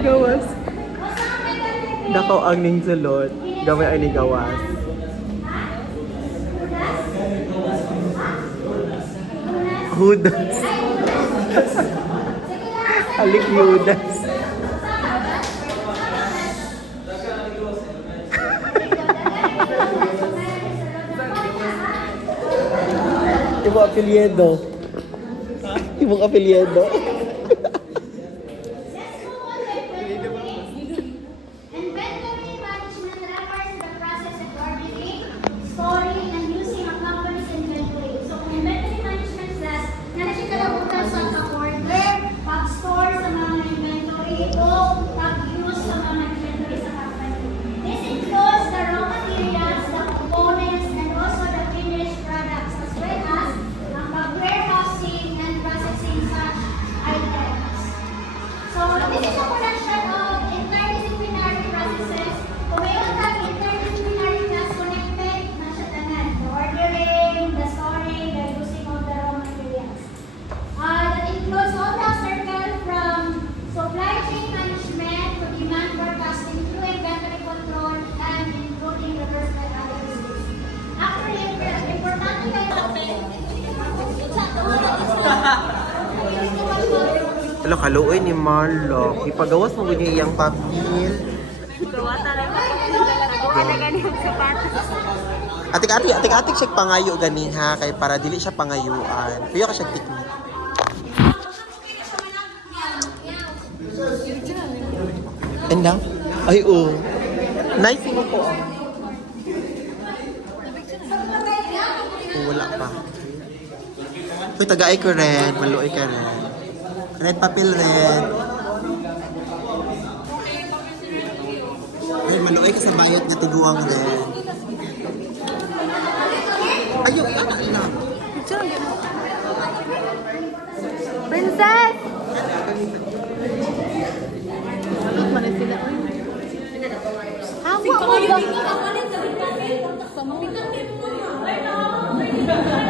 gawas. Dakaw ang ning sulod. Gamay ang ning gawas. Judas. Alik Judas. Ibang apelyedo. Ibang apelyedo. Inventory management refers to the process of ordering, storing, and using a company's inventory. So, kung inventory management class, na nasikalabutan sa pag-order, pag-store sa mga inventory, o pag-use sa mga inventory sa company. This includes the raw materials, the components, and also the finished products, as well as ang pag-warehousing and processing such items. So, this is a production of interdisciplinary processes. Kung mayroon tayong interdisciplinary class connected, nasa tanan, the ordering, the storing, the using of the raw materials. That includes all the circle from supply chain management to demand forecasting through inventory control and including reverse analysis. Actually, importante kayo Wala kaluoy ni Marlo. Ipagawas mo niya iyang papel. Atik-atik siya pangayo gani ha. Kay para dili siya pangayuan. Puyo ka siya technique. Enda? Ay, oo. Nice mo po. Wala pa. Uy, taga-ay ko red. Maluoy ka red. Red papel red. Ay, maluoy ka sa bayot nga tiguang red. Ayaw, anak na. Princess! Malot man na sila. Hawa mo ba?